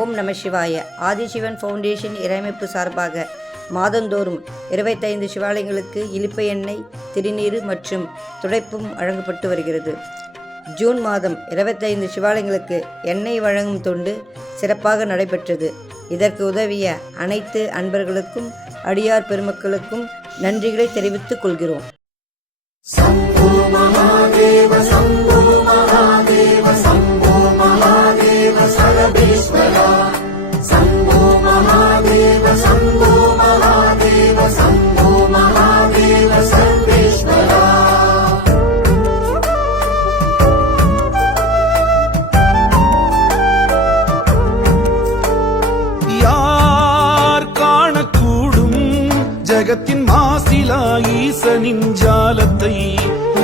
ஓம் நம சிவாய. ஆதிசிவன் ஃபவுண்டேஷன் இறைமைப்பு சார்பாக மாதந்தோறும் 25 சிவாலயங்களுக்கு இலுப்பை எண்ணெய், திருநீர் மற்றும் துடைப்பும் வழங்கப்பட்டு வருகிறது. ஜூன் மாதம் 25 சிவாலயங்களுக்கு எண்ணெய் வழங்கும் தொண்டு சிறப்பாக நடைபெற்றது. இதற்கு உதவிய அனைத்து அன்பர்களுக்கும் அடியார் பெருமக்களுக்கும் நன்றிகளை தெரிவித்துக் கொள்கிறோம். சம்போ மகாதேவ சம்போ மகாதேவ சம்போ மகாதேவ சரபேஸ்வரா சம்போ மகாதேவ சம்போ மகாதேவ சம்போ மகாதேவ சர்வேஸ்வரா. யார் காணக்கூடும் ஜகத்தின் மாசிலா ஈசனின் ஜாலத்தை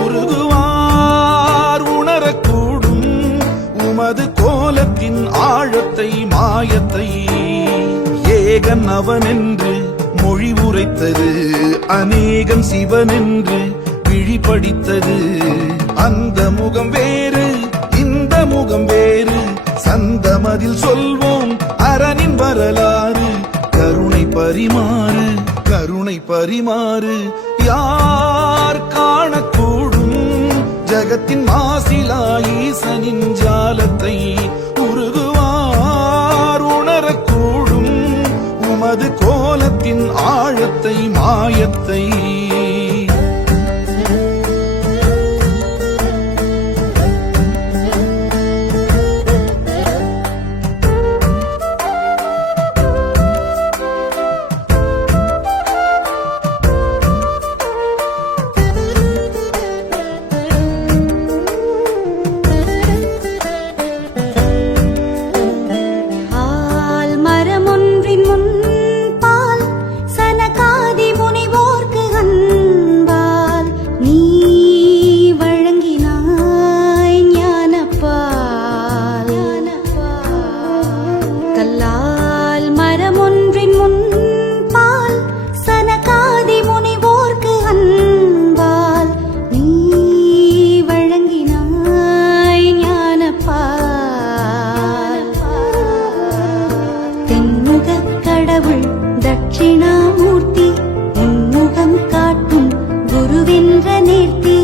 உருகுவார் உணரக்கூடும் உமது கோலத்தின் ஆழத்தை மாயத்தை. ஏகன் அவனென்று மொழி உரைத்தது, அநேகன் சிவனென்று விழிப்படித்தது. அந்த முகம் வேறு இந்த முகம் வேறு, சந்தமதில் சொல்வோம் அரணின் வரலாறு. கருணை பரிமாறு கருணை பரிமாறு. யார் காணக்கூடும் ஜகத்தின் மாசிலா ஈசனின் ஜாலத்தை உருகுவார் உணரக்கூடும் உமது கோலத்தின் ஆழத்தை மாயத்தை. தட்சிணாமூர்த்தி உன்முகம் காட்டும் குருவென்ற நேர்த்தி.